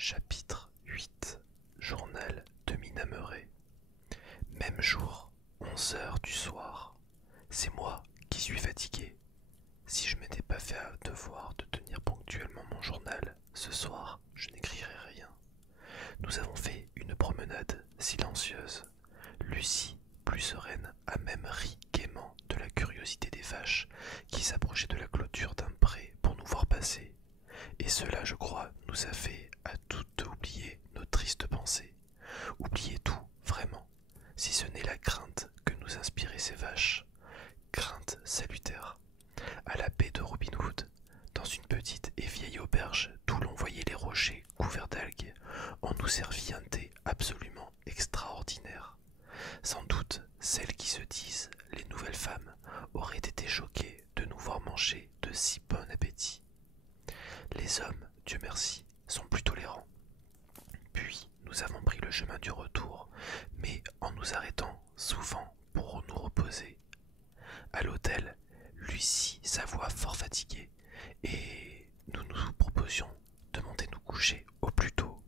Chapitre 8. Journal de Mina Meuret. Même jour, 11 heures du soir. C'est moi qui suis fatigué. Si je m'étais pas fait à devoir de tenir ponctuellement mon journal, ce soir, je n'écrirais rien. Nous avons fait une promenade silencieuse. Lucie, plus sereine, a même ri gaiement de la curiosité des vaches qui s'approchaient de la clôture d'un pré pour nous voir passer. Et cela, je crois, nous a fait à toutes oublier nos tristes pensées. Oublier tout, vraiment, si ce n'est la crainte que nous inspiraient ces vaches. Crainte salutaire. À la baie de Robin Hood, dans une petite et vieille auberge d'où l'on voyait les rochers couverts d'algues, on nous servit un thé absolument extraordinaire. Sans doute, celles qui se disent les nouvelles femmes auraient été choquées de nous voir manger de si bon appétit. Les hommes, Dieu merci, sont plus tolérants. Puis nous avons pris le chemin du retour, mais en nous arrêtant souvent pour nous reposer. À l'hôtel, Lucie s'avoua fort fatiguée, et nous nous proposions de monter nous coucher au plus tôt.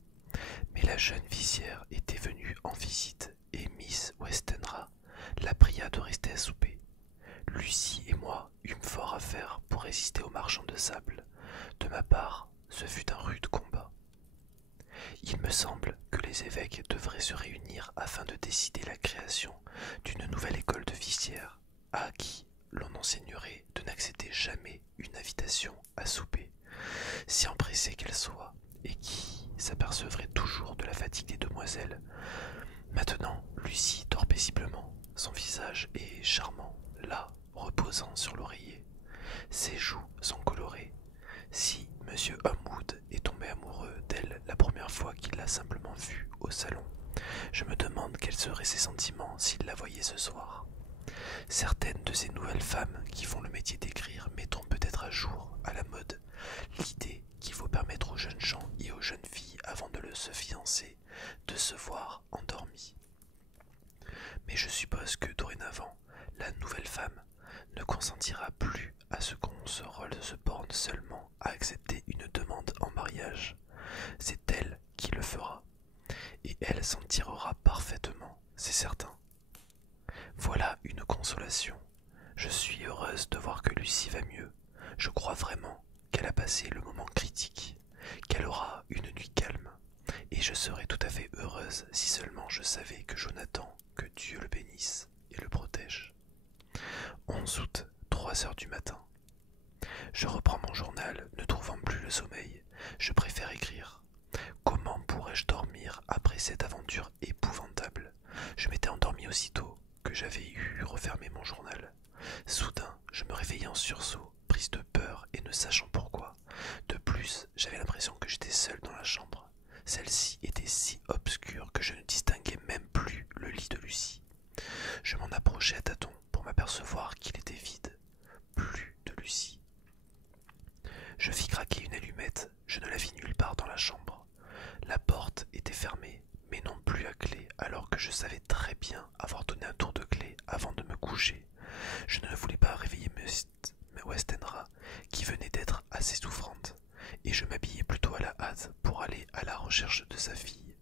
Mais la jeune vicière était venue en visite, et Miss Westenra la pria de rester à souper. Lucie et moi eûmes fort à faire pour résister aux marchands de sable. De ma part, ce fut un rude combat. Il me semble que les évêques devraient se réunir afin de décider la création d'une nouvelle école de vicières, à qui l'on enseignerait de n'accepter jamais une invitation à souper, si empressée qu'elle soit, et qui s'apercevrait toujours de la fatigue des demoiselles. Maintenant, Lucie dort paisiblement, son visage est charmant, là, reposant sur l'oreiller. Ses joues sont colorées. Si M. Homewood est tombé amoureux d'elle la première fois qu'il l'a simplement vue au salon, je me demande quels seraient ses sentiments s'il la voyait ce soir. Certaines de ces nouvelles femmes qui font le métier d'écrire mettront peut-être à jour, à la mode, l'idée qu'il faut permettre aux jeunes gens et aux jeunes filles, avant de se fiancer, de se voir endormies. Mais je suppose que dorénavant, la nouvelle femme ne consentira plus à ce qu'on se borne seulement à accepter une demande en mariage. C'est elle qui le fera, et elle s'en tirera parfaitement, c'est certain. Voilà une consolation. Je suis heureuse de voir que Lucie va mieux. Je crois vraiment qu'elle a passé le moment critique, qu'elle aura une nuit calme, et je serais tout à fait heureuse si seulement je savais que Jonathan, que Dieu le bénisse et le protège. 11 août, 3 heures du matin. Je reprends mon journal, ne trouvant plus le sommeil. Je préfère écrire. Comment pourrais-je dormir après cette aventure épouvantable? Je m'étais endormi aussitôt que j'avais eu refermé mon journal. Soudain, je me réveillai en sursaut, prise de peur et ne sachant pourquoi. De plus, j'avais l'impression que j'étais seul dans la chambre. Celle-ci était si obscure que je ne distinguais même plus le lit de Lucie. Je m'en approchai à tâtons pour m'apercevoir qu'il était vide. Plus de Lucie. Je fis craquer une allumette, je ne la vis nulle part dans la chambre. La porte était fermée, mais non plus à clé, alors que je savais très bien avoir donné un tour de clé avant de me coucher. Je ne voulais pas réveiller Miss Westenra, qui venait d'être assez souffrante, et je m'habillai plutôt à la hâte pour aller à la recherche de sa fille.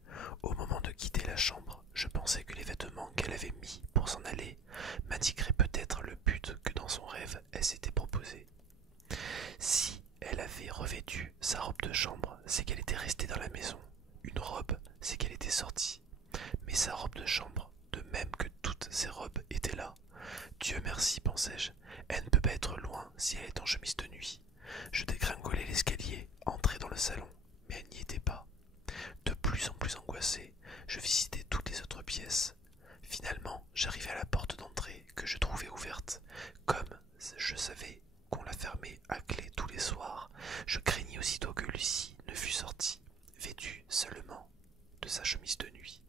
Au moment de quitter la chambre, je pensais que les vêtements qu'elle avait mis pour s'en aller m'indiqueraient peut-être le but que dans son rêve elle s'était proposé. Si elle avait revêtu sa robe de chambre, c'est qu'elle était restée dans la maison. Une robe, c'est qu'elle était sortie. Mais sa robe de chambre, de même que toutes ses robes, était là. Dieu merci, pensai-je, elle ne peut pas être loin si elle est en chemise de nuit. Je dégringolai l'escalier, entrai dans le salon, mais elle n'y était pas. De plus en plus angoissé, je visitai toutes les autres pièces. Finalement, j'arrivai à la porte d'entrée que je trouvais ouverte. Comme je savais qu'on la fermait à clé tous les soirs, je craignis aussitôt que Lucie ne fût sortie, vêtue seulement de sa chemise de nuit.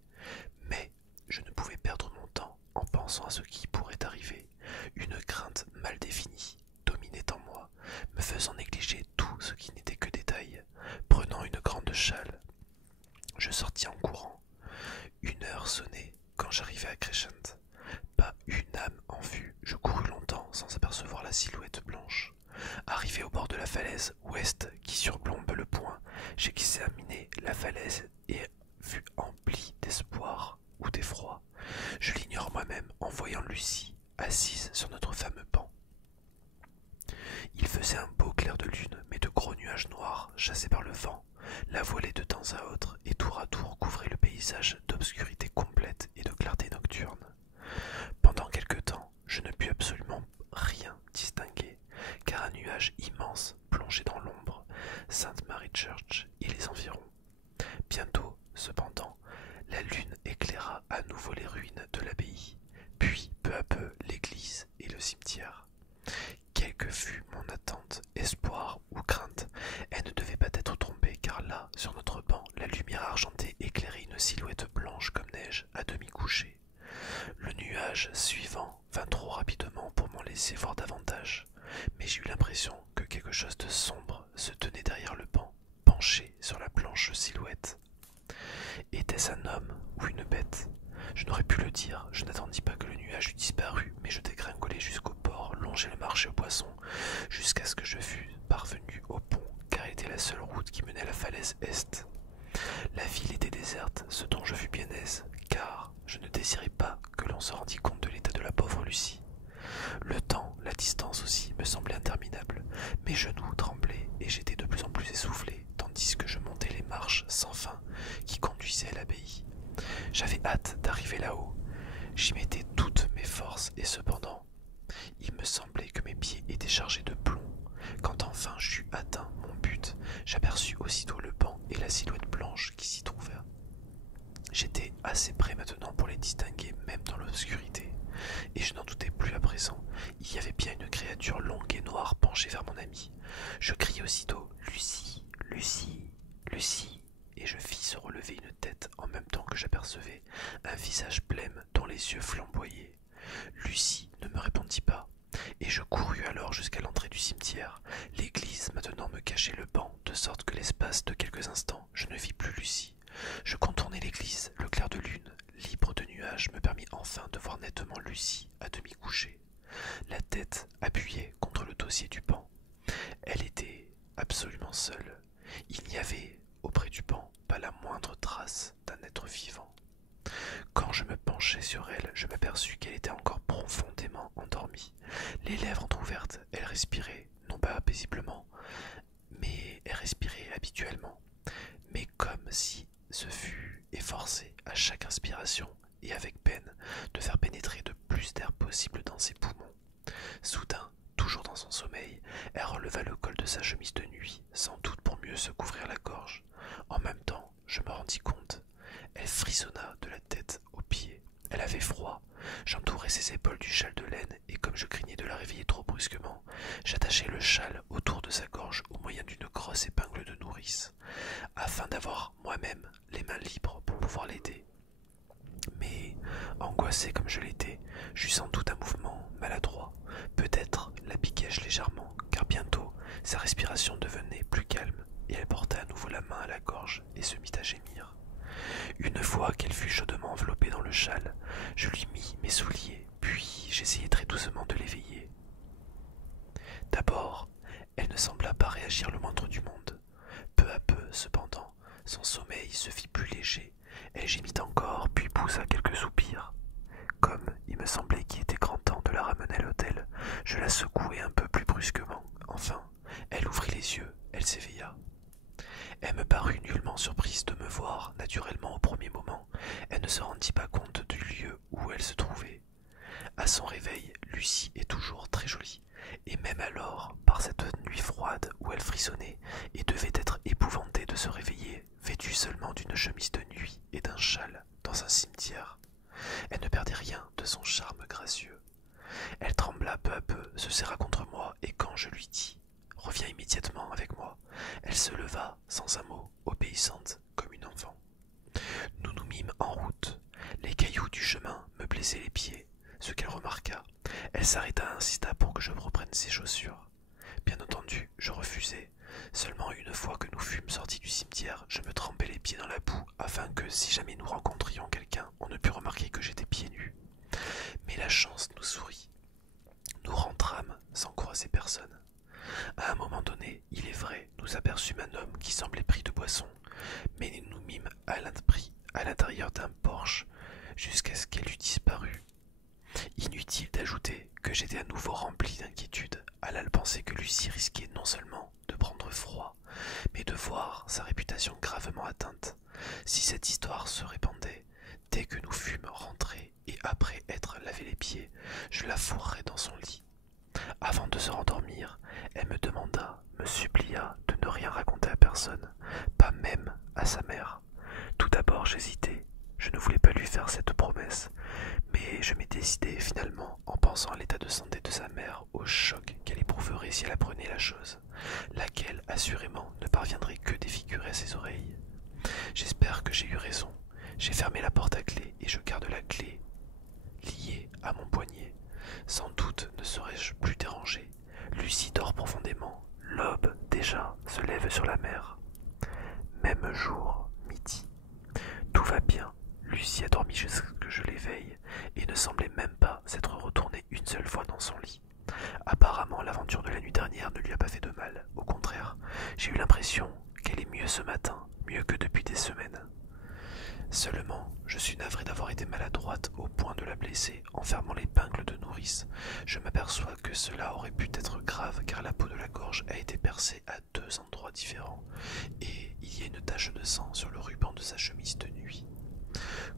Mais je ne pouvais perdre mon temps en pensant à ce qui pourrait arriver. Une crainte mal définie dominait en moi, me faisant négliger tout ce qui n'était que détail. Prenant une grande châle, je sortis en courant. 1 heure sonnait quand j'arrivai à Crescent. Pas une âme en vue, je courus longtemps sans apercevoir la silhouette blanche. Arrivé au bord de la falaise ouest qui surplombe le point, J'examinai la falaise et fus empli d'espoir ou d'effroi. Je l'ignore moi-même en voyant Lucie assise sur notre fameux banc. Il faisait un beau clair de lune, mais de gros nuages noirs, chassés par le vent, la voilaient de temps à autre et tour à tour couvraient le paysage d'obscurité complète et de clarté nocturne. Pendant quelque temps, je ne pus absolument rien distinguer, car un nuage immense plongeait dans l'ombre Sainte Mary Church et les environs. Bientôt, cependant, la lune éclaira à nouveau les ruines de l'abbaye, puis peu à peu l'église et le cimetière. Quelle que fût mon attente, espoir ou crainte, elle ne devait pas être trompée, car là, sur notre banc, la lumière argentée éclairait une silhouette blanche comme neige, à demi couchée. Le nuage suivant vint trop rapidement pour m'en laisser voir davantage, mais j'ai eu l'impression que quelque chose de sombre se tenait derrière le banc, penché sur la blanche silhouette. Était-ce un homme ou une bête? Je n'aurais pu le dire, je n'attendis pas que le nuage eût disparu, mais je dégringolai jusqu'au port, longeai le marché aux poissons, jusqu'à ce que je fus parvenu au pont, car elle était la seule route qui menait à la falaise est. La ville était déserte, ce dont je fus bien aise, car je ne désirais pas que l'on se rendît compte de l'état de la pauvre Lucie. Le temps, la distance aussi, me semblaient interminables. Mes genoux tremblaient et j'étais de plus en plus essoufflé, tandis que je montais les marches sans fin qui conduisaient à l'abbaye. J'avais hâte d'arriver là-haut. J'y mettais toutes mes forces et cependant, il me semblait que mes pieds étaient chargés de plomb. Quand enfin j'eus atteint mon but, j'aperçus aussitôt le banc et la silhouette blanche qui s'y trouvait. J'étais assez près maintenant pour les distinguer même dans l'obscurité, et je n'en doutais plus à présent. Il y avait bien une créature longue et noire penchée vers mon ami. Je criai aussitôt « Lucie, Lucie, Lucie !» et je fis se relever une tête en même temps que j'apercevais un visage blême dont les yeux flamboyaient. Lucie ne me répondit pas, et je courus alors jusqu'à l'entrée du cimetière. L'église maintenant me cachait le banc, de sorte que l'espace de quelques instants, je ne vis plus Lucie. Je contournai l'église, le clair de lune, libre de nuages, me permit enfin de voir nettement Lucie à demi couchée, la tête appuyée contre le dossier du banc. Elle était absolument seule. Il n'y avait, auprès du banc, pas la moindre trace d'un être vivant. Quand je me penchai sur elle, je m'aperçus qu'elle était encore profondément endormie. Les lèvres entr'ouvertes, elle respirait, non pas paisiblement, mais elle respirait habituellement, mais comme si se fût efforcée à chaque inspiration et avec peine de faire pénétrer le plus d'air possible dans ses poumons. Soudain, toujours dans son sommeil, elle releva le col de sa chemise de nuit, sans doute pour mieux se couvrir la gorge. En même temps, je me rendis compte. Elle frissonna de la tête aux pieds. Elle avait froid. J'entourai ses épaules du châle de laine et comme je craignais de la réveiller trop brusquement, j'attachai le châle autour de sa gorge au moyen d'une grosse épingle de nourrice, afin d'avoir moi-même les mains libres pour pouvoir l'aider. Mais, angoissé comme je l'étais, j'eus sans doute un mouvement maladroit. Peut-être la piquai-je légèrement, car bientôt sa respiration devenait plus calme et elle porta à nouveau la main à la gorge et se mit à gémir. Une fois qu'elle fut chaudement enveloppée dans le châle, je lui mis mes souliers, puis j'essayai très doucement de l'éveiller. D'abord, elle ne sembla pas réagir le moindre du monde. Peu à peu, cependant, son sommeil se fit plus léger. Elle gémit encore, puis poussa quelques soupirs. Comme il me semblait qu'il était grand temps de la ramener à l'hôtel, je la secouai un peu plus brusquement. Enfin, elle ouvrit les yeux, elle s'éveilla. Elle me parut nullement surprise de me voir, naturellement au premier moment. Elle ne se rendit pas compte du lieu où elle se trouvait. À son réveil, Lucie est toujours très jolie, et même alors, par cette nuit froide où elle frissonnait et devait être épouvantée de se réveiller, vêtue seulement d'une chemise de nuit et d'un châle dans un cimetière. Elle ne perdait rien de son charme gracieux. Elle trembla peu à peu, se serra contre moi, et quand je lui dis « Reviens immédiatement avec moi », elle se leva sans un mot, obéissante comme une enfant. Nous nous mîmes en route. Les cailloux du chemin me blessaient les pieds, ce qu'elle remarqua. Elle s'arrêta et insista pour que je reprenne ses chaussures. Bien entendu, je refusai. Seulement une fois que nous fûmes sortis du cimetière, je me trempai les pieds dans la boue, afin que, si jamais nous rencontrions quelqu'un, on ne pût remarquer que j'étais pieds nus. Mais la chance nous sourit. Nous rentrâmes sans croiser personne. À un moment donné, il est vrai, nous aperçûmes un homme qui semblait pris de boisson, mais nous mîmes à l'intérieur d'un porche jusqu'à ce qu'elle eût disparu. Inutile d'ajouter que j'étais à nouveau rempli d'inquiétude à la pensée que Lucie risquait non seulement de prendre froid, mais de voir sa réputation gravement atteinte. Si cette histoire se répandait, dès que nous fûmes rentrés et après être lavé les pieds, je la fourrais dans son lit. Avant de se rendormir, elle me demanda, me supplia de ne rien raconter à personne, pas même à sa mère. Tout d'abord j'hésitais, je ne voulais pas lui faire cette promesse, mais je m'y décidai finalement en pensant à l'état de santé de sa mère, au choc qu'elle éprouverait si elle apprenait la chose, laquelle assurément ne parviendrait que défigurer ses oreilles. J'espère que j'ai eu raison. J'ai fermé la porte à clé et je garde la clé liée à mon poignet. Sans doute ne serais-je plus dérangé. Lucie dort profondément. L'aube, déjà, se lève sur la mer. Même jour, midi. Tout va bien. Lucie a dormi jusqu'à ce que je l'éveille et ne semblait même pas s'être retournée une seule fois dans son lit. Apparemment, l'aventure de la nuit dernière ne lui a pas fait de mal. Au contraire, j'ai eu l'impression qu'elle est mieux ce matin, mieux que depuis des semaines. Seulement, je suis navré d'avoir été maladroite au point de la blesser en fermant l'épingle de nourrice. Je m'aperçois que cela aurait pu être grave car la peau de la gorge a été percée à 2 endroits différents et il y a une tache de sang sur le ruban de sa chemise de nuit.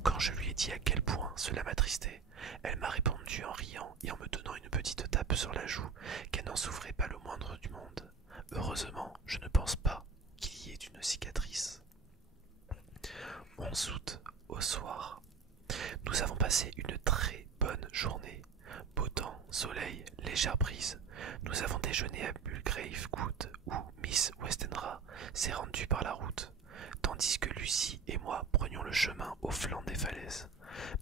Quand je lui ai dit à quel point cela m'attristait, elle m'a répondu en riant et en me donnant une petite tape sur la joue qu'elle n'en souffrait pas le moindre du monde. Heureusement, je ne pense pas qu'il y ait une cicatrice. 11 août, au soir. Nous avons passé une très bonne journée. Beau temps, soleil, légère brise. Nous avons déjeuné à Mulgrave Wood où Miss Westenra s'est rendue par la route, tandis que Lucie et moi prenions le chemin au flanc des falaises.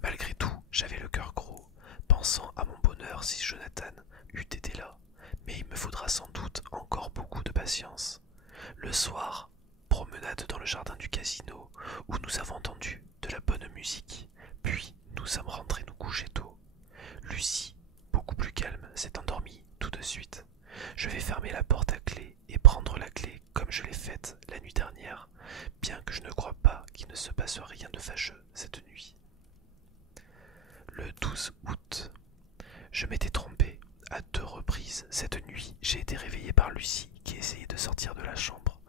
Malgré tout, j'avais le cœur gros, pensant à mon bonheur si Jonathan eût été là, mais il me faudra sans doute encore beaucoup de patience. Le soir, promenade dans le jardin du casino, où nous avons entendu de la bonne musique, puis nous sommes rentrés nous coucher tôt. Lucie, beaucoup plus calme, s'est endormie tout de suite. Je vais fermer la porte à clé et prendre la clé comme je l'ai faite la nuit dernière, bien que je ne crois pas qu'il ne se passe rien de fâcheux cette nuit. Le 12 août. Je m'étais trompé. À 2 reprises cette nuit, j'ai été réveillé par Lucie qui essayait de sortir de la chambre.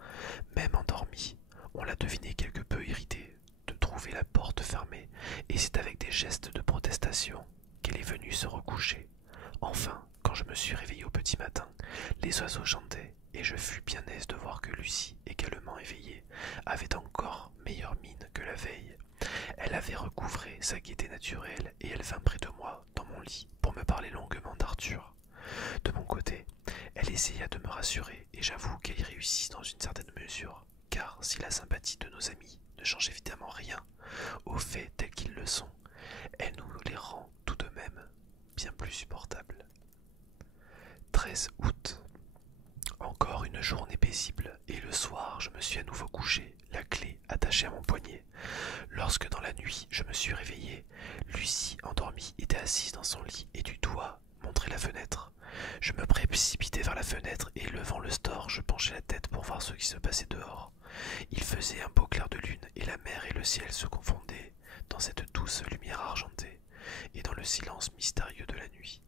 Même endormie, on l'a deviné quelque peu irritée de trouver la porte fermée, et c'est avec des gestes de protestation qu'elle est venue se recoucher. Enfin, quand je me suis réveillé au petit matin, les oiseaux chantaient, et je fus bien aise de voir que Lucie, également éveillée, avait encore meilleure mine que la veille. Elle avait recouvré sa gaieté naturelle, et elle vint près de moi, dans mon lit, pour me parler longuement d'Arthur. De mon côté, elle essaya de me rassurer, et j'avoue qu'elle y réussit dans une certaine mesure, car si la sympathie de nos amis ne change évidemment rien aux faits tels qu'ils le sont, elle nous les rend tout de même bien plus supportables. 13 août. Encore une journée paisible, et le soir je me suis à nouveau couché, la clé attachée à mon poignet. Lorsque dans la nuit je me suis réveillé, Lucie, endormie, était assise dans son lit et du doigt montrait la fenêtre. Je me précipitai vers la fenêtre et, levant le store, je penchai la tête pour voir ce qui se passait dehors. Il faisait un beau clair de lune et la mer et le ciel se confondaient dans cette douce lumière argentée et dans le silence mystérieux de la nuit.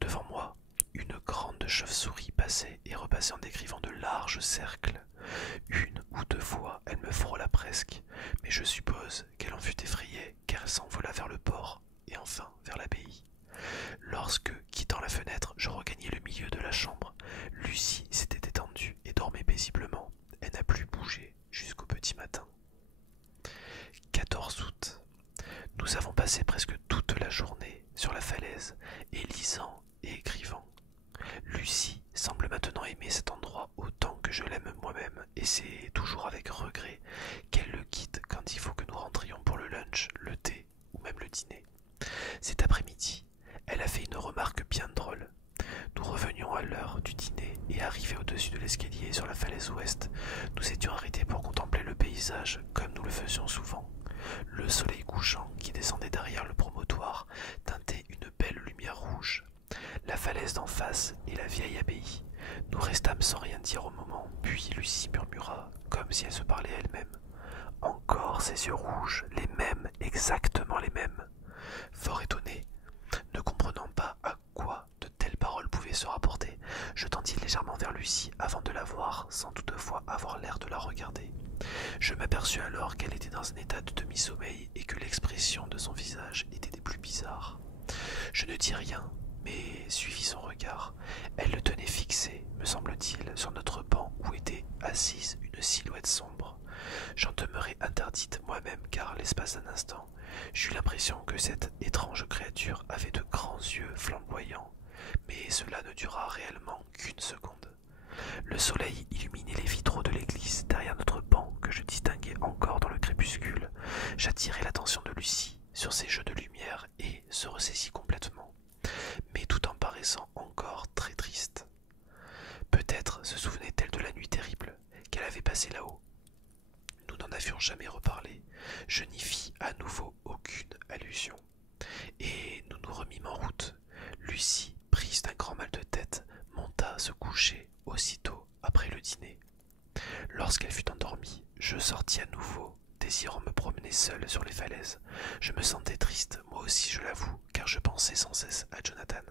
Devant moi, une grande chauve-souris passait et repassait en décrivant de larges cercles. Une ou deux fois, elle me frôla presque, mais je suppose qu'elle en fut effrayée, car elle s'envola vers le port et enfin vers l'abbaye. Lorsque, quittant la fenêtre, je regagnai le milieu de la chambre, Lucie s'était étendue et dormait paisiblement. Elle n'a plus bougé jusqu'au petit matin. 14 août. Nous avons passé presque toute la journée sur la falaise, et lisant et écrivant. Lucie semble maintenant aimer cet endroit autant que je l'aime moi-même, et c'est toujours avec regret qu'elle le quitte quand il faut que nous rentrions pour le lunch, le thé ou même le dîner. Cet après-midi, elle a fait une remarque bien drôle. Nous revenions à l'heure du dîner et arrivés au-dessus de l'escalier sur la falaise ouest, nous étions arrêtés pour contempler le paysage comme nous le faisions souvent. Le soleil couchant qui descendait derrière le promontoire alors ses yeux rouges, les mêmes, exactement les mêmes. Fort étonné, ne comprenant pas à quoi de telles paroles pouvaient se rapporter, je tendis légèrement vers Lucie avant de la voir, sans toutefois avoir l'air de la regarder. Je m'aperçus alors qu'elle était dans un état de demi-sommeil et que l'expression de son visage était des plus bizarres. Je ne dis rien, mais suivis son regard. Elle le tenait fixé, me semble-t-il, sur notre banc où était assise une silhouette sombre. J'en demeurai interdite moi-même car, l'espace d'un instant, j'eus l'impression que cette étrange créature avait de grands yeux flamboyants, mais cela ne dura réellement qu'une seconde. Le soleil illuminait les vitraux de l'église derrière notre banc que je distinguais encore dans le crépuscule. J'attirai l'attention de Lucie sur ces jeux de lumière et se ressaisit complètement, mais tout en paraissant encore très triste. Peut-être se souvenait-elle de la nuit terrible qu'elle avait passée là-haut. Nous n'en avions jamais reparlé. Je n'y fis à nouveau aucune allusion. Et nous nous remîmes en route. Lucie, prise d'un grand mal de tête, monta se coucher aussitôt après le dîner. Lorsqu'elle fut endormie, je sortis à nouveau, désirant me promener seul sur les falaises. Je me sentais triste, moi aussi je l'avoue, car je pensais sans cesse à Jonathan.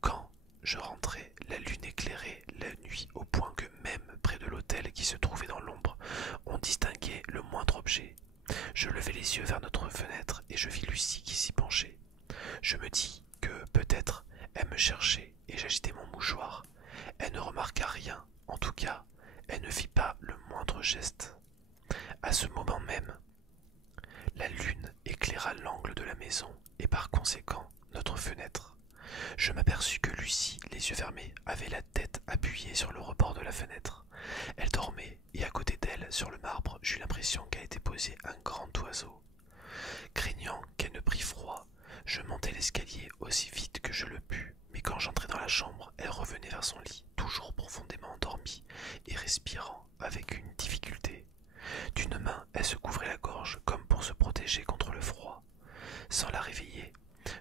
Quand je rentrai, la lune éclairait la nuit au point que même près de l'autel qui se trouvait dans l'ombre, on distinguait le moindre objet. Je levai les yeux vers notre fenêtre et je vis Lucie qui s'y penchait. Je me dis que peut-être elle me cherchait et j'agitais mon mouchoir. Elle ne remarqua rien, en tout cas, elle ne fit pas le moindre geste. À ce moment même, la lune éclaira l'angle de la maison et par conséquent notre fenêtre. Je m'aperçus que Lucie, les yeux fermés, avait la tête appuyée sur le rebord de la fenêtre. Elle dormait et à côté d'elle, sur le marbre, j'eus l'impression qu'elle était posée un grand oiseau. Craignant qu'elle ne prît froid, je montai l'escalier aussi vite que je le pus, mais quand j'entrai dans la chambre, elle revenait vers son lit, toujours profondément endormie et respirant avec une difficulté. D'une main, elle se couvrait la gorge comme pour se protéger contre le froid. Sans la réveiller,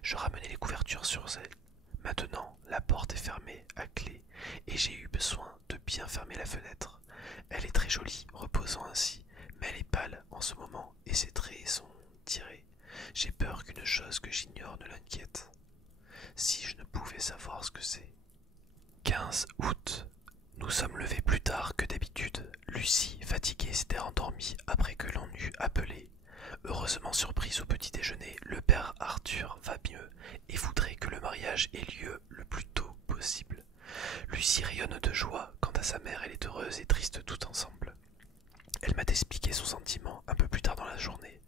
je ramenai les couvertures sur elle. Maintenant, la porte est fermée à clé et j'ai eu besoin de bien fermer la fenêtre. Elle est très jolie, reposant ainsi, mais elle est pâle en ce moment et ses traits sont tirés. J'ai peur qu'une chose que j'ignore ne l'inquiète. Si je ne pouvais savoir ce que c'est. 15 août. Nous sommes levés plus tard que d'habitude. Lucie, fatiguée, s'était rendormie après que l'on eut appelé. Heureusement surprise au petit déjeuner, le père Arthur va mieux et voudrait que le mariage ait lieu le plus tôt possible. Lucie rayonne de joie, quant à sa mère, elle est heureuse et triste tout ensemble. Elle m'a expliqué son sentiment un peu plus tard dans la journée.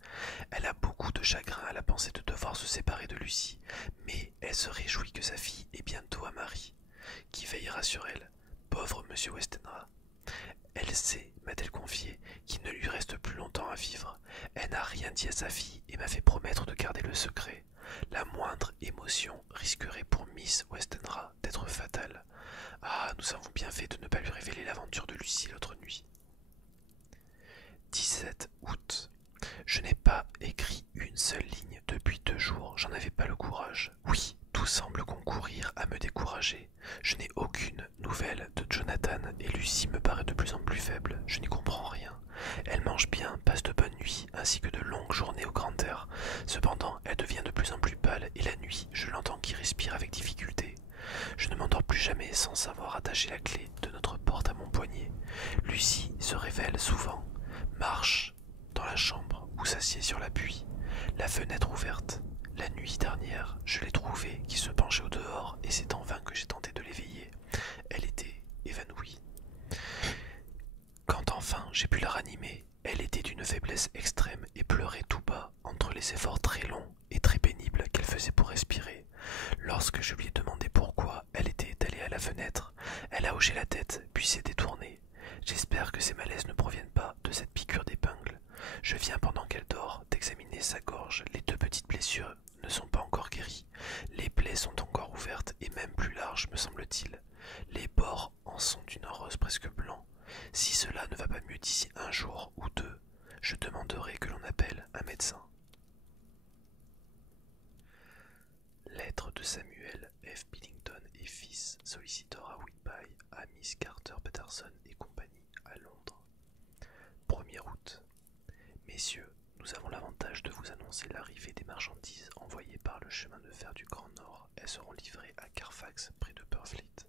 Elle a beaucoup de chagrin à la pensée de devoir se séparer de Lucie, mais elle se réjouit que sa fille ait bientôt un mari, qui veillera sur elle. Pauvre monsieur Westenra. Elle sait, m'a-t-elle confié, qu'il ne lui reste plus longtemps à vivre. Elle n'a rien dit à sa fille et m'a fait promettre de garder le secret. La moindre émotion risquerait pour Miss Westenra d'être fatale. Ah, nous avons bien fait de ne pas lui révéler l'aventure de Lucie l'autre nuit. 17 août. Je n'ai pas écrit une seule ligne depuis 2 jours, j'en avais pas le courage. Oui, tout semble concourir à me décourager. Je n'ai aucune nouvelle de Jonathan et Lucie me paraît de plus en plus faible, je n'y comprends rien. Elle mange bien, passe de bonnes nuits, ainsi que de longues journées au grand air. Cependant, elle devient de plus en plus pâle et la nuit, je l'entends qui respire avec difficulté. Je ne m'endors plus jamais sans savoir attacher la clé de notre porte à mon poignet. Lucie se révèle souvent, marche dans la chambre ou s'assied sur l'appui, la fenêtre ouverte. La nuit dernière, je l'ai trouvée qui se penchait au dehors et c'est en vain que j'ai tenté de l'éveiller. Elle était évanouie. Quand enfin j'ai pu la ranimer, elle était d'une faiblesse extrême et pleurait tout bas entre les efforts très longs et très pénibles qu'elle faisait pour respirer. Lorsque je lui ai demandé pourquoi elle était allée à la fenêtre, elle a hoché la tête puis s'est détournée. J'espère que ces malaises ne proviennent pas de cette piqûre d'épingle. Je viens pendant qu'elle dort d'examiner sa gorge. Les 2 petites blessures ne sont pas encore guéries. Les plaies sont encore ouvertes et même plus larges, me semble-t-il. Les bords en sont d'une rose presque blanc. Si cela ne va pas mieux d'ici 1 jour ou 2, je demanderai que l'on appelle un médecin. Lettre de Samuel F. Billington et fils, solliciteur à Whitby, à Miss Carter Patterson et compagnie, à Londres. 1er août. Messieurs, Nous avons l'avantage de vous annoncer l'arrivée des marchandises envoyées par le chemin de fer du Grand Nord. Elles seront livrées à Carfax, près de Purfleet,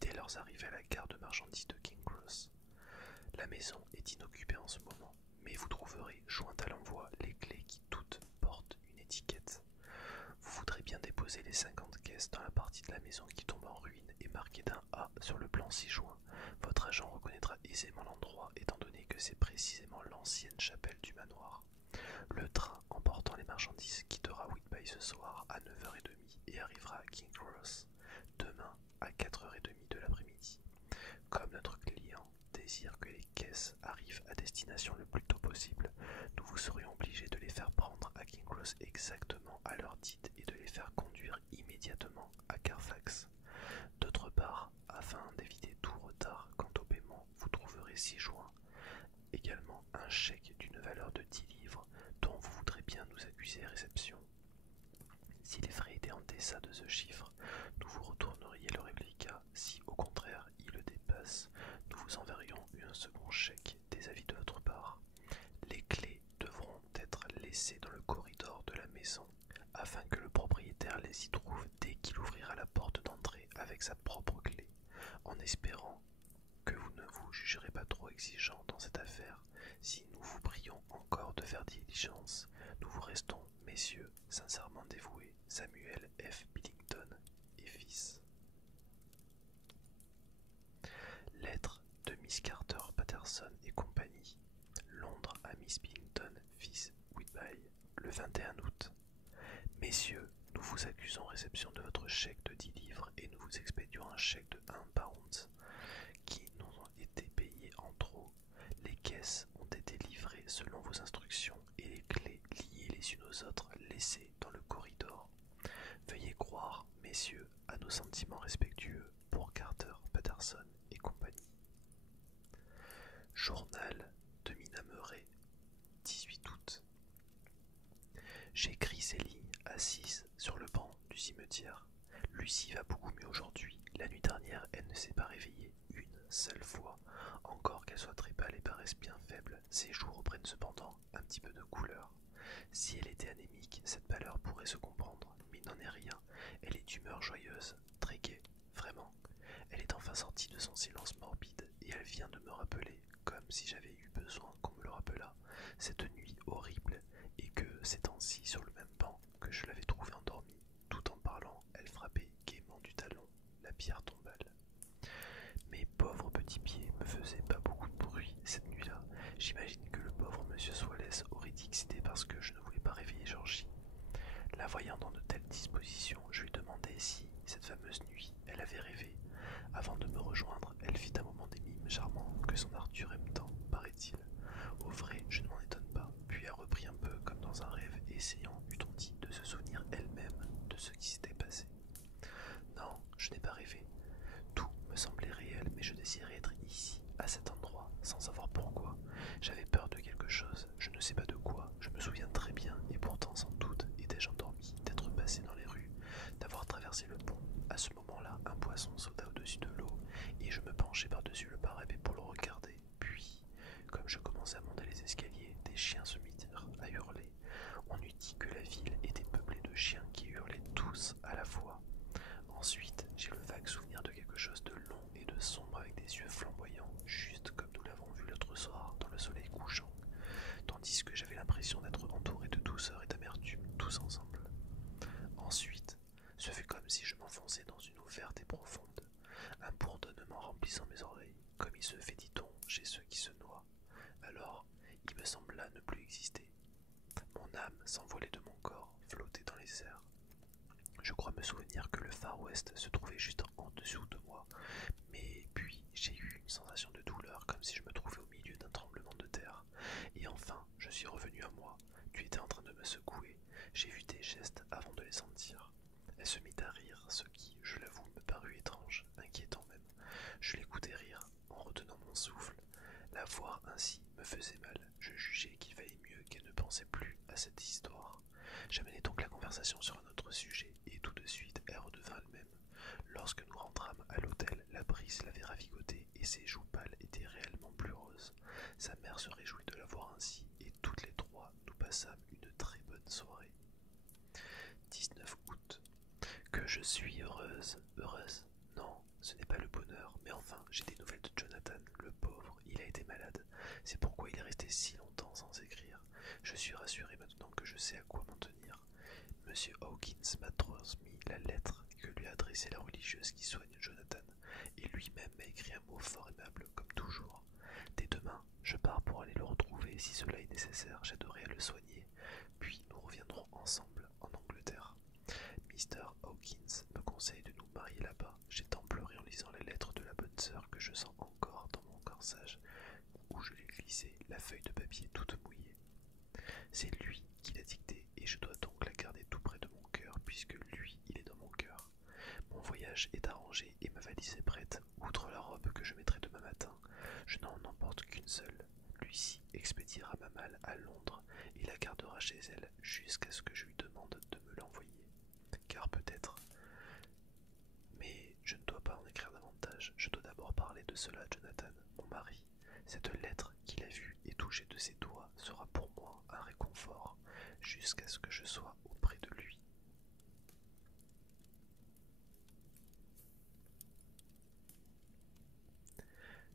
dès leur arrivée à la gare de marchandises de King Cross. La maison est inoccupée en ce moment, mais vous trouverez, jointes à l'envoi, les clés qui toutes portent une étiquette. Vous voudrez bien déposer les 50 caisses dans la partie de la maison qui tombe en ruine et marquée d'un A sur le plan ci-joint. Votre agent reconnaîtra aisément l'endroit étant donné que c'est précisément l'ancienne chapelle du manoir. Le train emportant les marchandises quittera Whitby ce soir à 9h30 et arrivera à King Cross demain à 4h30 de l'après-midi. Comme notre client désire que les caisses arrivent à destination le plus tôt possible, nous vous serions obligés de les faire prendre à King Cross exactement à l'heure dite et de les faire conduire immédiatement à Carfax. D'autre part, afin d'éviter tout retard quant au paiement, vous trouverez ci-joint également un chèque d'une valeur de 10 livres dont vous voudrez bien nous accuser réception. Si les frais étaient en deçà de ce chiffre, nous vous retourneriez le réplica. Si au contraire il le dépasse, nous vous enverrions un second chèque des avis de votre part. Les clés devront être laissées dans le corridor de la maison afin que le propriétaire les y trouve dès qu'il ouvrira la porte d'entrée avec sa propre clé. En espérant que vous ne vous jugerez pas trop exigeant dans cette affaire, si nous vous prions encore de faire diligence, nous vous restons, messieurs, sincèrement dévoués, Samuel F. Billington et fils. Lettre de Miss Carter Patterson et compagnie, Londres à Miss Billington, fils Whitby, le 21 août. Messieurs, nous vous accusons réception de votre chèque de 10 livres et nous vous expédions un chèque de 1 pound qui nous ont été payés en trop. Les caisses ont été livrées selon vos instructions et les clés liées les unes aux autres laissées dans le corridor. Veuillez croire, messieurs, à nos sentiments respectueux pour Carter, Patterson et compagnie. Journal de Mina Murray, 18 août. J'écris ces lignes assise sur le banc du cimetière. Lucie va beaucoup mieux aujourd'hui. La nuit dernière, elle ne s'est pas réveillée une seule fois. Encore qu'elle soit très pâle et paraisse bien faible, ses joues reprennent cependant un petit peu de couleur. Si elle était anémique, cette pâleur pourrait se comprendre, mais il n'en est rien. Elle est d'humeur joyeuse, très gaie, vraiment. Elle est enfin sortie de son silence morbide et elle vient de me rappeler, comme si j'avais eu besoin qu'on me le rappelât, cette nuit horrible et que ces temps-ci sur le même banc que je l'avais trouvée endormie. Tout en parlant, elle frappait gaiement du talon la pierre tombale. Mes pauvres petits pieds me faisaient pas beaucoup de bruit cette nuit-là. J'imagine que le pauvre monsieur Swalès aurait dit que c'était parce que je ne voulais pas réveiller Georgie. La voyant dans de telles dispositions, je lui demandai si, cette fameuse nuit, elle avait rêvé. Avant de me rejoindre, elle fit un moment des mimes charmants que son Arthur aime tant, paraît-il. Au vrai, je ne m'en étonne pas, puis elle reprit un peu comme dans un rêve, essayant, eût-on dit, de se souvenir elle-même de ce qui s'était passé. Non, je n'ai pas rêvé. Tout me semblait réel, mais je désirais être ici, à cet endroit, sans savoir pourquoi. J'avais peur de quelque chose, je ne sais pas de quoi, je me souviens très bien, et pourtant sans doute étais-je endormi, d'être passé dans les rues, d'avoir traversé le pont. À ce moment-là, un poisson sauta au-dessus de l'eau, et je me penchai par-dessus le parapet pour le regarder. Puis, comme je commençais à monter les escaliers, des chiens se mirent à hurler. On eût dit que la ville était peuplée de chiens qui hurlaient tous à la fois. Ensuite, j'ai le vague souvenir de quelque chose de long et de sombre avec des yeux flamboyants, juste comme nous l'avons vu l'autre soir dans le soleil couchant, tandis que j'avais l'impression d'être entouré de douceur et d'amertume tous ensemble. Ensuite, ce fut comme si je m'enfonçais dans une eau verte et profonde, un bourdonnement remplissant mes oreilles, comme il se fait, dit-on, chez ceux qui se noient. Alors, il me sembla ne plus exister. Mon âme s'envolait de mon corps, flottait dans les airs. Je crois me souvenir que le Far West se trouvait juste en dessous de moi, mais puis j'ai eu une sensation de douleur comme si je me trouvais au milieu d'un tremblement de terre. Et enfin, je suis revenu à moi. Tu étais en train de me secouer. J'ai vu tes gestes avant de les sentir. Elle se mit à rire, ce qui, je l'avoue, me parut étrange, inquiétant même. Je l'écoutais rire, en retenant mon souffle. La voir ainsi me faisait mal. Je jugeais qu'il valait mieux qu'elle ne pensait plus à cette histoire. J'amenai donc la conversation sur un autre sujet, et tout de suite elle redevint elle-même. Lorsque nous rentrâmes à l'hôtel, la brise l'avait ravigotée, et ses joues pâles étaient réellement plus roses. Sa mère se réjouit de la voir ainsi, et toutes les trois, nous passâmes passâmes une très bonne soirée. 19 août. Que je suis heureuse, heureuse. Non, ce n'est pas le bonheur, mais enfin, j'ai des nouvelles de Jonathan, le pauvre, il a été malade. C'est pourquoi il est resté si longtemps sans écrire. Je suis rassurée maintenant que je sais à quoi m'en tenir. Monsieur Hawkins m'a transmis la lettre que lui a adressée la religieuse qui soigne Jonathan, et lui-même m'a écrit un mot fort aimable, comme toujours. Dès demain, je pars pour aller le retrouver si cela est nécessaire, j'aiderai à le soigner, puis nous reviendrons ensemble en Angleterre. Mr. Hawkins me conseille de nous marier là-bas. J'ai tant pleuré en lisant la lettre de la bonne sœur que je sens encore dans mon corsage où je l'ai glissée, la feuille de papier toute mouillée. C'est lui qui l'a dictée et je dois donc la garder tout près de mon cœur puisque lui, il est dans mon cœur. Mon voyage est arrangé et ma valise est prête, outre la robe que je mettrai demain matin. Je n'en emporte qu'une seule. Lucie expédiera ma malle à Londres et la gardera chez elle jusqu'à ce que je lui demande de me l'envoyer. Car peut-être, mais je ne dois pas en écrire davantage, je dois d'abord parler de cela à Jonathan, mon mari. Cette lettre qu'il a vue et touchée de ses doigts sera pour moi un réconfort jusqu'à ce que je sois auprès de lui.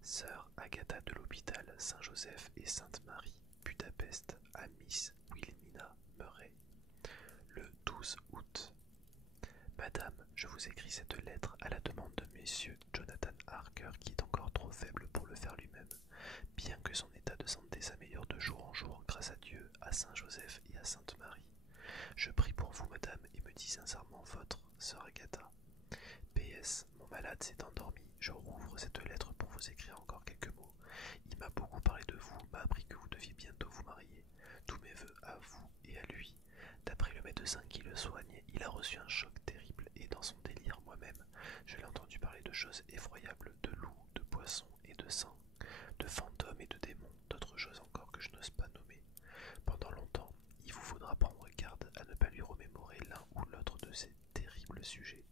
Sœur Agatha de l'hôpital Saint-Joseph et Sainte-Marie, Budapest, à Miss Wilhelmina Murray, le 12 août. Madame, je vous écris cette lettre à la demande de messieurs Jonathan Harker qui est encore trop faible pour le faire lui-même, bien que son état de santé s'améliore de jour en jour grâce à Dieu, à Saint-Joseph et à Sainte-Marie. Je prie pour vous, madame, et me dis sincèrement votre sœur Agatha. PS, mon malade s'est endormi, je rouvre cette lettre pour vous écrire encore quelques mots. Il m'a beaucoup parlé de vous, m'a appris que vous deviez bientôt vous marier. Tous mes vœux à vous et à lui. D'après le médecin qui le soigne, il a reçu un choc terrible et dans son délire moi-même, je l'ai entendu parler de choses effroyables, de loups, de poissons et de sang, de fantômes et de démons, d'autres choses encore que je n'ose pas nommer. Pendant longtemps, il vous faudra prendre garde à ne pas lui remémorer l'un ou l'autre de ces terribles sujets.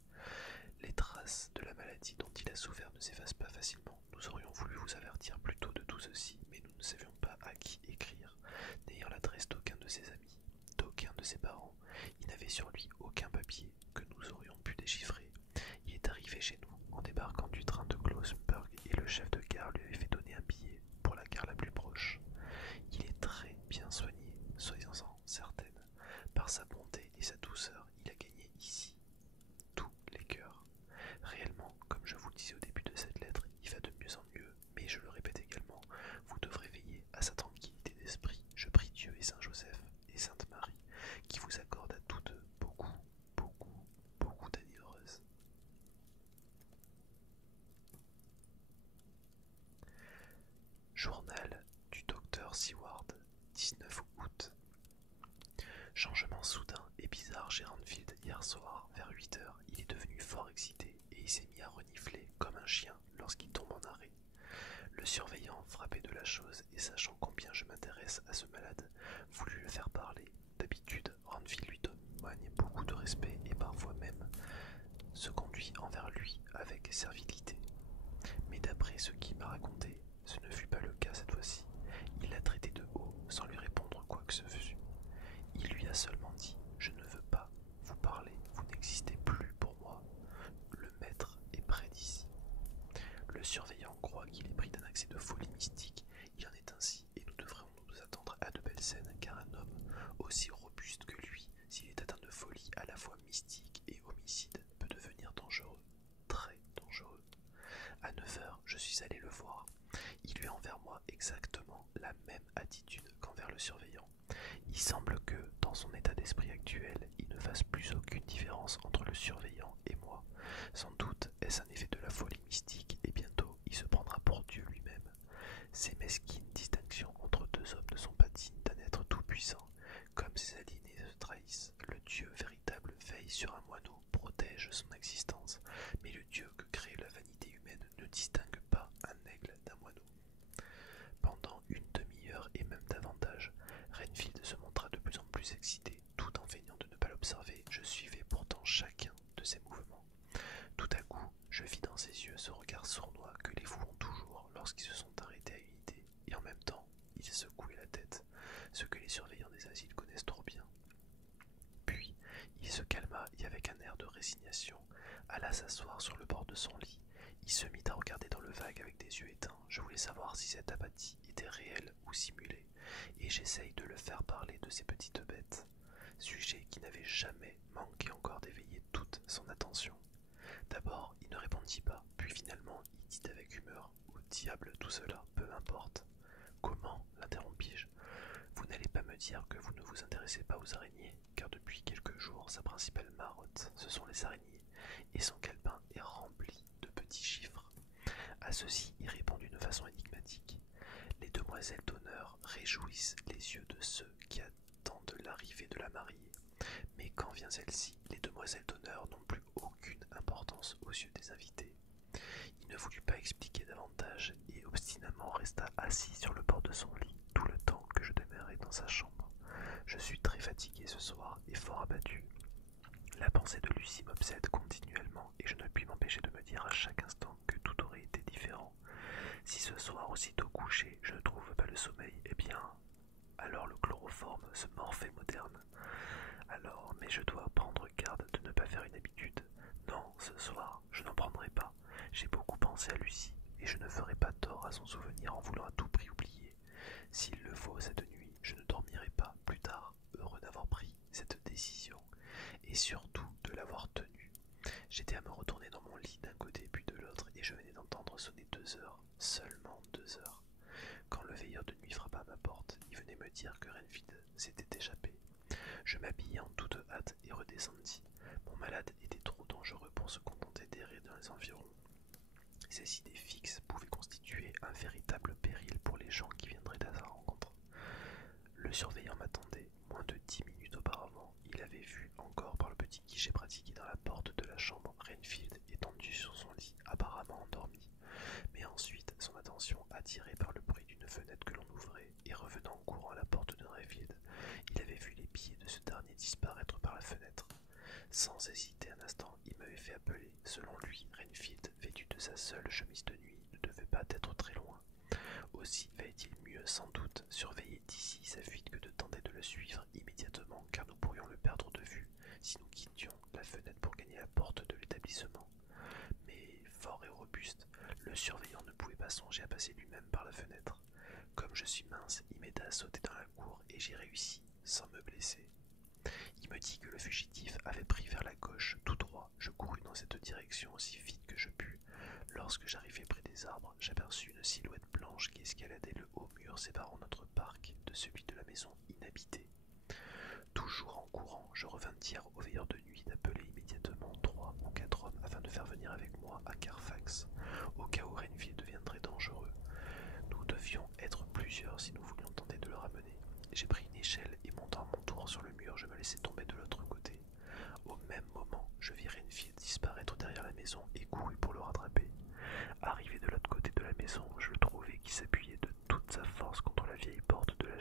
Les traces de la maladie dont il a souffert ne s'effacent pas facilement. Nous aurions voulu vous avertir plus tôt de tout ceci, mais nous ne savions pas à qui écrire, n'ayant l'adresse d'aucun de ses amis, d'aucun de ses parents. Il n'avait sur lui aucun papier que nous aurions pu déchiffrer. Il est arrivé chez nous en débarquant du train de Klausenburg et le chef de gare lui avait fait donner un billet pour la gare la plus proche. Il est très bien soigné, soyez-en certaine. Par sa bonté et sa douceur, il a gagné ici tous les cœurs. Réellement, comme je vous le disais au début de cette lettre, il va de mieux en mieux, mais je le répète également, vous devrez veiller à sa tranquillité d'esprit. Je prie Dieu et Saint-Joseph et Sainte-Marie qui vous accordent à toutes deux beaucoup, beaucoup, beaucoup d'années heureuses. Journal du docteur Seward, 19 août. Changement soudain et bizarre chez Renfield hier soir, vers 8 heures. Il est devenu fort excité et il s'est mis à renifler comme un chien lorsqu'il tombe en arrêt. Le surveillant, frappé de la chose et sachant combien je m'intéresse à ce malade, voulut le faire parler. D'habitude, Renfield lui témoigne beaucoup de respect et parfois même se conduit envers lui avec servilité. Mais d'après ce qu'il m'a raconté, ce ne fut pas le cas cette fois-ci. Il l'a traité de haut sans lui répondre quoi que ce fût. Il lui a seulement dit « Je ne veux pas vous parler, vous n'existez plus pour moi. Le maître est près d'ici. » Le surveillant croit qu'il est pris d'un accès de folie mystique. Il en est ainsi et nous devrions nous attendre à de belles scènes car un homme aussi robuste que lui, s'il est atteint de folie à la fois mystique et homicide, peut devenir dangereux, très dangereux. À 9 heures, je suis allé le voir. Il eut envers moi exactement la même attitude qu'envers le surveillant. Il semble que, dans son état d'esprit actuel, il ne fasse plus aucune différence entre le surveillant et moi. Sans doute est-ce un effet de la folie mystique et bientôt il se prendra pour Dieu lui-même. Ces mesquines distinctions entre deux hommes ne sont pas dignes d'un être tout-puissant. Comme ces aliénés se trahissent, le Dieu véritable veille sur un moineau, protège son existence, mais le Dieu que crée la vanité humaine ne distingue pas un aigle d'un moineau. Pendant une demi-heure et même davantage, Renfield se montra de plus en plus excité, tout en feignant de ne pas l'observer. Je suivais pourtant chacun de ses mouvements. Tout à coup, je vis dans ses yeux ce regard sournois que les fous ont toujours lorsqu'ils se sont arrêtés à une idée, et en même temps, il secouait la tête, ce que les surveillants des asiles connaissent se calma et avec un air de résignation, alla s'asseoir sur le bord de son lit. Il se mit à regarder dans le vague avec des yeux éteints. Je voulais savoir si cette apathie était réelle ou simulée, et j'essaye de le faire parler de ces petites bêtes, sujet qui n'avait jamais manqué encore d'éveiller toute son attention. D'abord, il ne répondit pas, puis finalement, il dit avec humeur: « Au diable tout cela, peu importe. » « Comment ?» l'interrompis-je. « Vous n'allez pas me dire que vous ne vous intéressez pas aux araignées, car depuis quelques jours, sa principale marotte, ce sont les araignées, et son calepin est rempli de petits chiffres. » À ceci, il répond d'une façon énigmatique. Les demoiselles d'honneur réjouissent les yeux de ceux qui attendent l'arrivée de la mariée. Mais quand vient celle-ci, les demoiselles d'honneur n'ont plus aucune importance aux yeux des invités. Il ne voulut pas expliquer davantage et obstinément resta assis sur le bord de son lit tout le temps que je demeurais dans sa chambre. Je suis très fatigué ce soir et fort abattu. La pensée de Lucie m'obsède continuellement et je ne puis m'empêcher de me dire à chaque instant que tout aurait été différent. Si ce soir, aussitôt couché, je ne trouve pas le sommeil, eh bien, alors le chloroforme, ce morphée moderne. Alors, mais je dois prendre garde de ne pas faire une habitude. Non, ce soir, je n'en prendrai pas. J'ai beaucoup pensé à Lucie, et je ne ferai pas tort à son souvenir en voulant à tout prix oublier. S'il le faut cette nuit, je ne dormirai pas plus tard, heureux d'avoir pris cette décision, et surtout de l'avoir tenue. J'étais à me retourner dans mon lit d'un côté puis de l'autre, et je venais d'entendre sonner 2 heures, seulement 2 heures. Quand le veilleur de nuit frappa à ma porte, il venait me dire que Renfield s'était échappé. Je m'habillai en toute hâte et redescendis. Mon malade était trop dangereux pour se contenter d'errer dans les environs. Ces idées fixes pouvaient constituer un véritable péril pour les gens qui viendraient à sa rencontre. Le surveillant m'attendait. Moins de 10 minutes auparavant, il avait vu encore par le petit guichet pratiqué dans la porte de la chambre Renfield étendu sur son lit, apparemment endormi. Mais ensuite, son attention attirée par le bruit d'une fenêtre que l'on ouvrait, et revenant en courant à la porte de Renfield, il avait vu les pieds de ce dernier disparaître par la fenêtre. Sans hésiter un instant, il m'avait fait appeler. Selon lui, Renfield, vêtu de sa seule chemise de nuit, ne devait pas être très loin. Aussi valait-il mieux, sans doute, surveiller d'ici sa fuite que de tenter de le suivre immédiatement, car nous pourrions le perdre de vue si nous quittions la fenêtre pour gagner la porte de l'établissement. Mais, fort et robuste, le surveillant ne pouvait pas songer à passer lui-même par la fenêtre. Comme je suis mince, il m'aida à sauter dans la cour et j'y réussis, sans me blesser. Il me dit que le fugitif avait pris vers la gauche, tout droit. Je courus dans cette direction aussi vite que je pus. Lorsque j'arrivai près des arbres, j'aperçus une silhouette blanche qui escaladait le haut mur séparant notre parc de celui de la maison inhabitée. Toujours en courant, je revins dire au veilleur de nuit d'appeler immédiatement 3 ou 4 hommes afin de faire venir avec moi à Carfax, au cas où Renfield deviendrait dangereux. Nous devions être plusieurs si nous voulions tenter de le ramener. J'ai pris une échelle et montant à mon tour sur le mur, je me laissai tomber de l'autre côté. Au même moment, je vis Renfield disparaître derrière la maison et courus pour le rattraper. Arrivé de l'autre côté de la maison, je le trouvai qui s'appuyait de toute sa force contre la vieille porte de la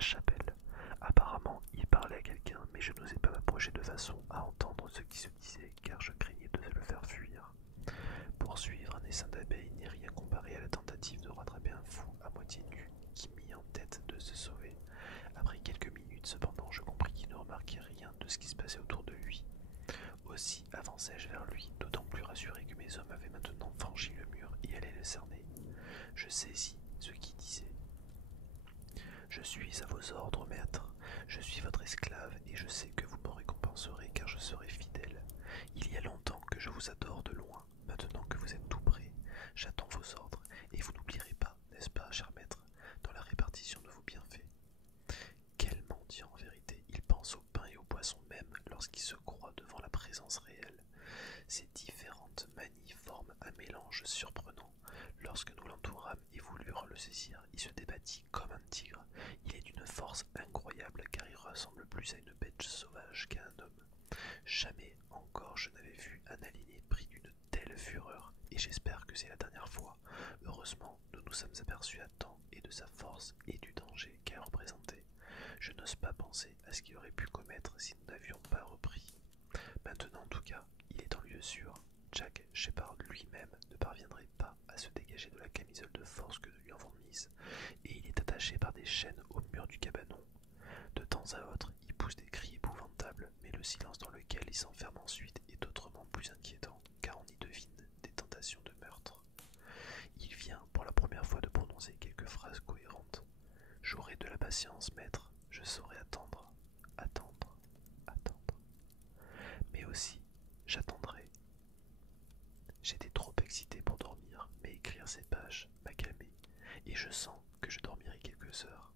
chapelle. Apparemment, il parlait à quelqu'un, mais je n'osais pas m'approcher de façon à entendre ce qui se disait, car je craignais de le faire fuir. Poursuivre un essaim d'abeilles n'est rien comparé à la tentative de rattraper un fou à moitié nu qui mit en tête de se sauver. Après quelques minutes, cependant, je compris qu'il ne remarquait rien de ce qui se passait autour de lui. Aussi avançai-je vers lui, d'autant plus rassuré que mes hommes avaient maintenant franchi le mur et allaient le cerner. Je saisis ce qui disait. « Je suis à vos ordres, maître. Je suis votre esclave et je sais que vous me récompenserez car je serai fidèle. Il y a longtemps que je vous adore de loin. Maintenant que vous êtes tout près, j'attends vos ordres et vous n'oublierez pas, n'est-ce pas, cher maître, dans la répartition de vos bienfaits. » Quel mendiant en vérité, il pense au pain et aux poissons même lorsqu'il se croit devant la présence réelle. Ces différentes manies forment un mélange surprenant. Lorsque nous l'entourâmes et voulûmes le saisir, il se débattit comme un tigre. Il est d'une force incroyable car il ressemble plus à une bête sauvage qu'à un homme. Jamais encore je n'avais vu un aliéné pris d'une telle fureur, et j'espère que c'est la dernière fois. Heureusement, nous nous sommes aperçus à temps et de sa force et du danger qu'elle représentait. Je n'ose pas penser à ce qu'il aurait pu commettre si nous n'avions pas repris. Maintenant, en tout cas, il est en lieu sûr. Jack Sheppard lui-même ne parviendrait pas à se dégager de la camisole de force que nous lui avons mise, et il est attaché par des chaînes au mur du cabanon. De temps à autre, il pousse des cris épouvantables, mais le le silence dans lequel il s'enferme ensuite est autrement plus inquiétant, car on y devine des tentations de meurtre. Il vient pour la première fois de prononcer quelques phrases cohérentes. J'aurai de la patience, maître, je saurai attendre, attendre, attendre. Mais aussi, j'attendrai. J'étais trop excité pour dormir, mais écrire ces pages m'a calmé, et je sens que je dormirai quelques heures.